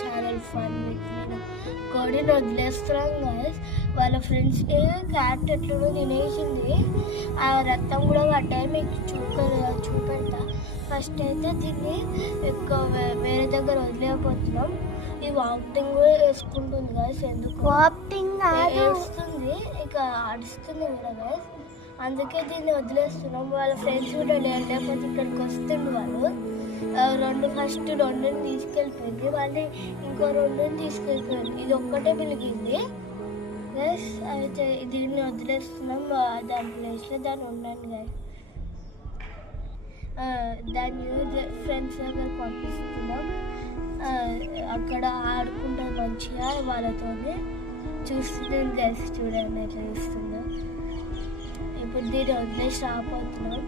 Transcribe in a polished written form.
Channel fun కోడిని వదిలేస్తున్నాం guys. వాళ్ళ ఫ్రెండ్స్కి క్యాట్ ఎట్లనో తినేసింది. ఆ రక్తం కూడా పడ్డాయి. మీకు చూపెడతా. ఫస్ట్ అయితే దీన్ని ఎక్కువ వేరే దగ్గర వదిలేకపోతున్నాం. ఈ వామిటింగ్ కూడా వేసుకుంటుంది గైస్. ఎందుకు వామిటింగ్ వేస్తుంది, ఇక ఆడుస్తుంది కూడా గైస్. అందుకే దీన్ని వదిలేస్తున్నాం. వాళ్ళ ఫ్రెండ్స్ కూడా లేకపోతే ఇక్కడికి వస్తుండే వాళ్ళు. ఫస్ట్ రెండుని తీసుకెళ్ళిపోయింది, మళ్ళీ ఇంకో రెండుని తీసుకెళ్ళిపోయింది. ఇది ఒక్కటే పిలిగింది గైస్. అయితే దీన్ని వదిలేస్తున్నాం. దాని ప్లేస్లో దాన్ని ఉండండి గైస్. దాన్ని ఫ్రెండ్స్ దగ్గర పంపిస్తున్నాం. అక్కడ ఆడుకుంటాం మంచిగా వాళ్ళతో. చూస్తుంది గైస్, చూడండి ఎట్లా చూస్తుందో. ఇప్పుడు దీన్ని వదిలేసి రాపోతున్నాం.